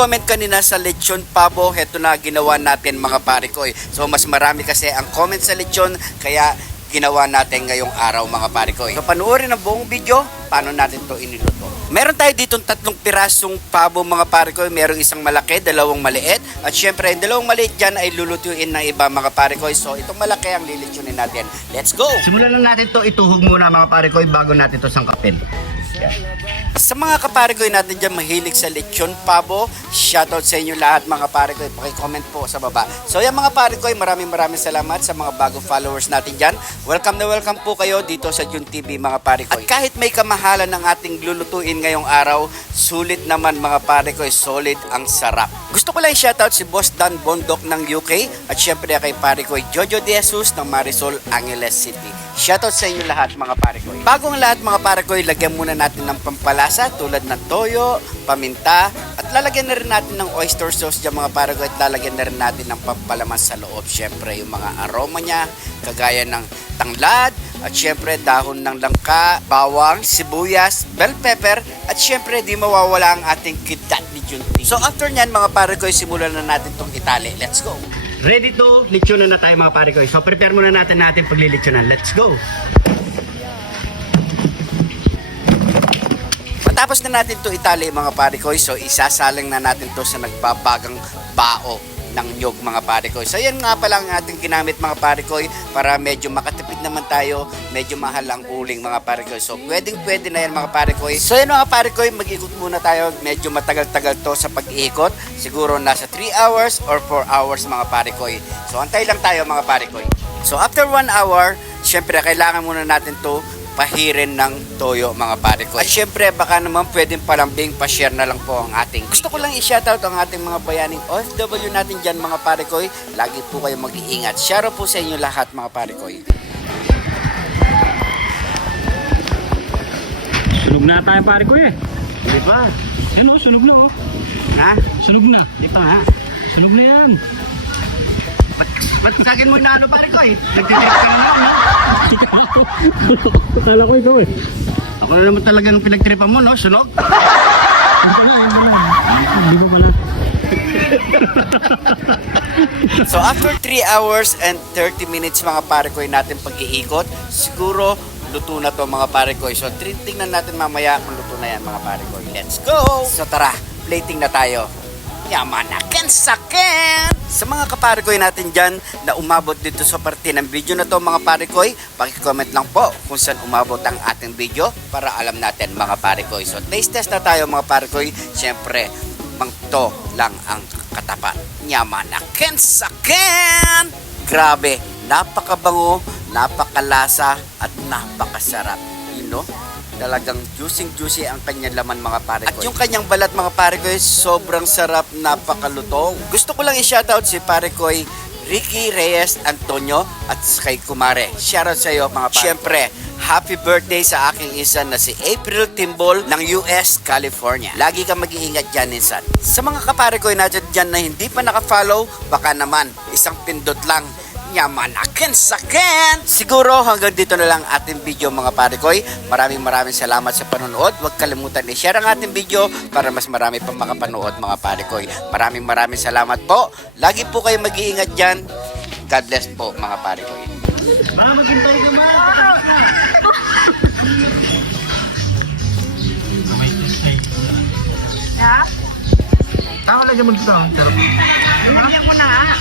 nag-comment kanina sa lechon pabo, heto na ginawa natin mga pare ko. So mas marami kasi ang comment sa lechon, kaya ginawa natin ngayong araw mga pare ko. So panoorin ang buong video, paano natin to iniluto. Meron tayo ditong 3 pirasong pabo mga pare ko. Merong isang malaki, 2 maliit. At syempre, yung 2 maliit dyan ay lulutuin ng iba mga pare ko. So itong malaki ang lilitsunin natin. Let's go! Simulan lang natin to, ituhog muna mga pare ko bago natin to sangkapin. Sa mga kapare ko natin dyan mahilig sa lechon pabo, shoutout sa inyo lahat mga pare ko. Paki-comment po sa baba. So yan mga pare ko, maraming salamat sa mga bagong followers natin dyan. Welcome na welcome po kayo dito sa Jun TV mga pare ko. At kahit may kamahalan ng ating lulutuin ngayong araw, sulit naman mga pare ko, solid ang sarap. Gusto ko lang shoutout si Boss Dan Bondok ng UK at syempre kay pare ko Jojo De Jesus ng Marisol, Angeles City. Shoutout sa inyo lahat mga pare ko. Bago ang lahat mga pare ko, lagyan muna natin ng pampalasa tulad ng toyo, paminta, at lalagyan na rin natin ng oyster sauce dyan mga pare ko, at lalagyan na rin natin ng pampalaman sa loob. Syempre yung mga aroma niya, kagaya ng tanglad, at syempre dahon ng langka, bawang, sibuyas, bell pepper, at syempre di mawawala ang ating kidlat ni Junti. So after nyan mga pare ko, simulan na natin tong itali. Let's go! Ready to lechonan na tayo mga pare ko. So prepare muna natin paglilitsunan. Let's go! Matapos na natin to itali mga pare ko, so isasalang na natin to sa nagbabagang bao ng nyog mga pare ko. So yan nga pala ang ating ginamit mga pare ko para medyo makatipid naman tayo, medyo mahal ang uling mga pare ko. So pwede na yan mga pare ko. So yan mga pare ko, mag-ikot muna tayo, medyo matagal-tagal to sa pag-iikot. Siguro nasa 3 hours or 4 hours mga pare ko. So antay lang tayo mga pare ko. So after 1 hour, syempre kailangan muna natin to pahirin ng toyo mga pare ko. At syempre baka naman pwedeng palambing, pa-share na lang po ang ating. Gusto ko lang i-shoutout ang ating mga bayaning OFW natin dyan mga pare ko. Lagi po kayo mag-iingat. Shoutout po sa inyo lahat mga pare ko. Sunog na tayo pare ko eh. Di ba? Ano, sunog na oh. Ha? Sunog na. Ito ha? Sunog na yan. Ba't sa akin mo na pare ko Nagtitip ka na naman, no? Akala ko ito eh. Ako na naman talagang pinagtripan mo, no? Sunog? Hindi ko pala. So after 3 hours and 30 minutes mga pare ko natin pag-iikot, siguro luto na to mga pare ko. So tingnan natin mamaya kung luto na yan mga pare ko. Let's go! So tara, plating na tayo. Yamanaken saken! Sa mga kapare ko natin dyan na umabot dito sa parte ng video na to mga pare ko, paki-comment lang po kung saan umabot ang ating video para alam natin mga pare ko. So taste test na tayo mga pare ko. Siyempre, mangto lang ang katapat. Yamanaken saken! Grabe, napakabango, napakalasa at napakasarap. You know? Talagang juicy ang kanyang laman mga pare ko. At yung kanyang balat mga pare ko, sobrang sarap, napakalutong. Gusto ko lang i-shoutout si pare ko, Ricky Reyes Antonio at kay Kumare. Shoutout sa iyo mga pare. Siyempre, happy birthday sa aking isa na si April Timbol ng US, California. Lagi kang mag-iingat dyan insan. Sa mga kapare ko natin dyan na hindi pa naka-follow, baka naman isang pindot lang. Yamanaken saken! Siguro hanggang dito na lang ating video mga pare ko. Maraming salamat sa panonood. Huwag kalimutan i-share ang ating video para mas marami pang makapanood mga pare ko. Maraming salamat po. Lagi po kayo mag-iingat dyan. God bless po mga pare ko. Maghintay ka ma! Tama lagi mo dito. Pero... Hindi mo na.